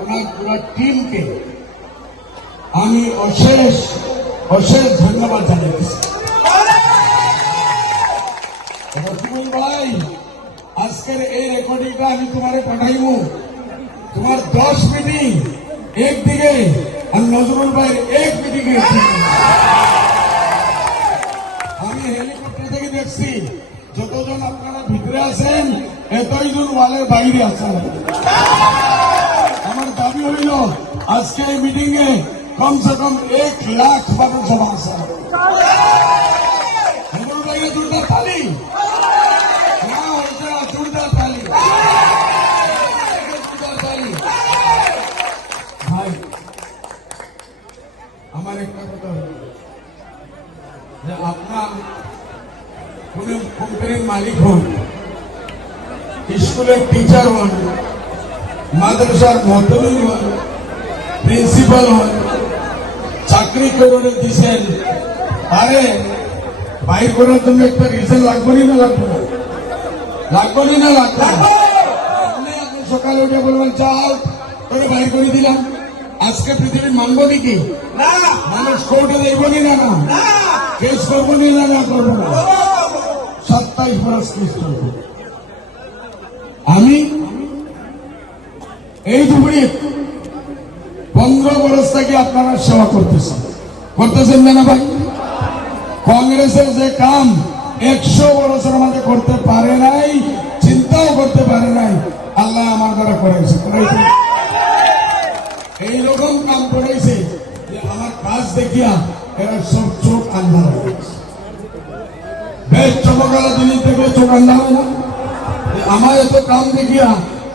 ওনার পুরো টিমকে আমি অশেষ অশেষ ধন্যবাদ জানাচ্ছি ভাই, আজকের এই রেকর্ডিংটা আমি তোমারে পাঠাইব। তোমার দশ মিটিং একদিকে আর নজরুল ভাইয়ের এক মিটিং আমি হেলিকপ্টার থেকে দেখছি, যতজন আপনারা ভিতরে আছেন, এতই জন ওয়ালের বাইরে আছেন। হইল আজকে এই মিটিং এ কমসে কম এক লাখ। ভাই, আমার একটা কথা যে আপনার কোন কোম্পানির মালিক হন, স্কুলের টিচার হন মাদ্রাসার মহতমিন হন প্রিন্সিপাল হন চাকরি করে দিছেন আরে বাইর করার জন্য একটা রিজন লাগবে না লাগবে? না লাগবে? না লাগবে সকালে উঠে বলবেন চাল তোকে বাইর করে দিলাম। আজকে পৃথিবী মানবো নাকি না! মানুষ কোর্টে দেখব নি না? কেস করব নি না না করব! না সাতাইশ বরস কেস করব আমি এই ধুবড়ি পনেরো বরস থেকে আপনারা সেবা করতেছেন। করতেছেন না না ভাই? কংগ্রেসের যে কাম একশো বছরের মধ্যে করতে পারে নাই, চিন্তাও করতে পারে নাই। আল্লাহ আমার দ্বারা করেছে। করাইছে এইরকম কাম করেছে যে আমার কাজ দেখিয়া এরা সব চোখ আন্ধা হয়ে বেশ চমকালা জিনিস দেখলে চোখ আন্ধা হয় না? আমার এত কাম দেখিয়া